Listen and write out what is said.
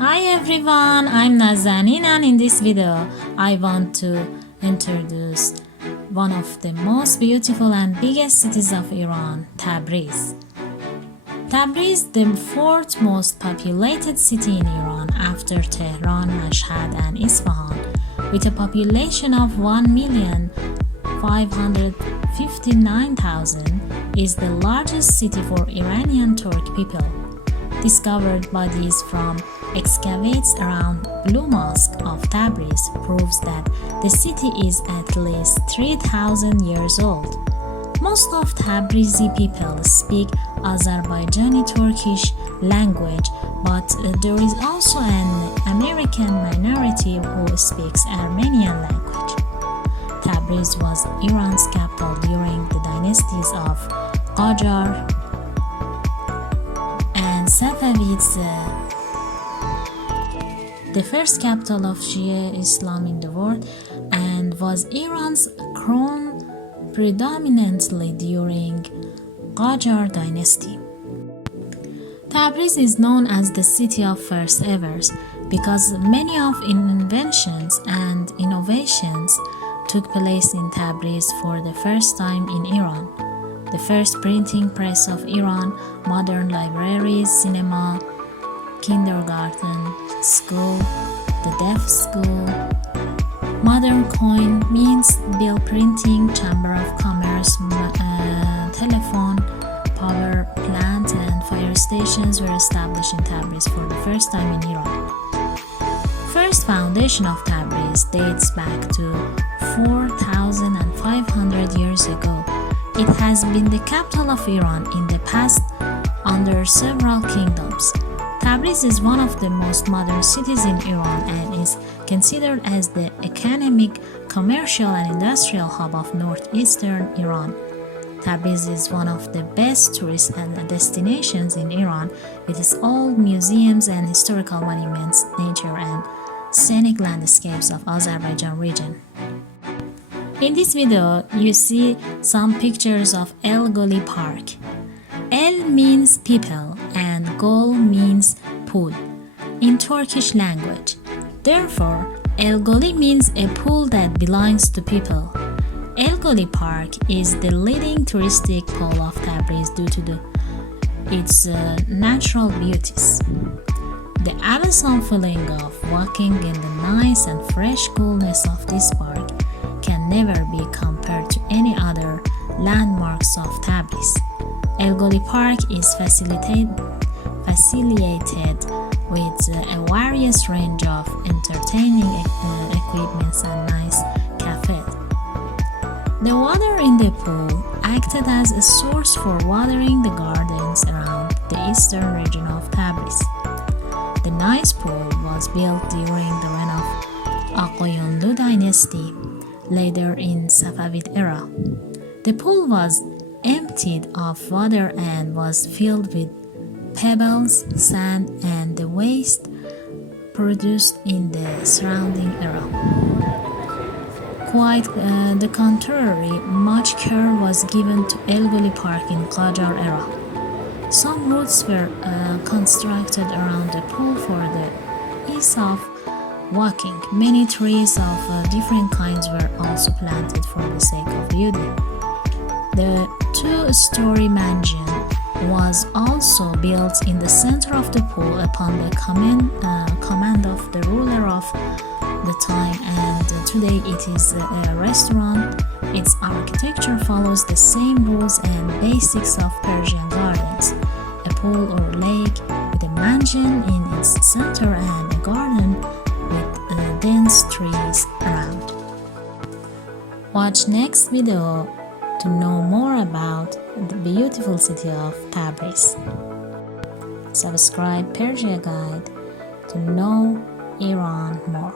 Hi everyone, I'm Nazanin and in this video I want to introduce one of the most beautiful and biggest cities of Iran, Tabriz. Tabriz, the fourth most populated city in Iran after Tehran, Mashhad and Isfahan, with a population of 1,559,000, is the largest city for Iranian Turk people. Discovered bodies from excavates around Blue Mosque of Tabriz proves that the city is at least 3,000 years old. Most of Tabrizi people speak Azerbaijani Turkish language, but there is also an American minority who speaks Armenian language. Tabriz was Iran's capital during the dynasties of Qajar and Safavides, the first capital of Shia Islam in the world, and was Iran's crown predominantly during Qajar dynasty. Tabriz is known as the city of first evers because many of inventions and innovations took place in Tabriz for the first time in Iran. The first printing press of Iran, modern libraries, cinema, kindergarten, school, the deaf school, modern coin, means bill printing, chamber of commerce, telephone, power plant and fire stations were established in Tabriz for the first time in Iran. First foundation of Tabriz dates back to 4,500 years ago. It has been the capital of Iran in the past under several kingdoms. Tabriz is one of the most modern cities in Iran and is considered as the economic, commercial and industrial hub of northeastern Iran. Tabriz is one of the best tourist destinations in Iran with its old museums and historical monuments, nature and scenic landscapes of Azerbaijan region. In this video, you see some pictures of elgoli park. El means people and gol means pool in Turkish language. Therefore, elgoli means a pool that belongs to people. Elgoli Park is the leading touristic pole of Tabriz due to its natural beauties. The awesome feeling of walking in the nice and fresh coolness of this park can never be compared to any other landmarks of Tabriz. Elgoli Park is facilitated with a various range of entertaining equipments and nice cafes. The water in the pool acted as a source for watering the gardens around the eastern region of Tabriz. The nice pool was built during the reign of Qara Qoyunlu dynasty, later in Safavid era. The pool was emptied of water and was filled with pebbles, sand, and the waste produced in the surrounding era. Quite the contrary, much care was given to elgoli Park in Qajar era. Some routes were constructed around the pool for the ease of walking. Many trees of different kinds were also planted for the sake of beauty. The two-story mansion was also built in the center of the pool upon the command of the ruler of the time, and today it is a restaurant. Its architecture follows the same rules and basics of Persian gardens, a pool or lake with a mansion in its center and a garden with dense trees around. Watch next video to know more about the beautiful city of Tabriz. Subscribe Persiaguide to know Iran more.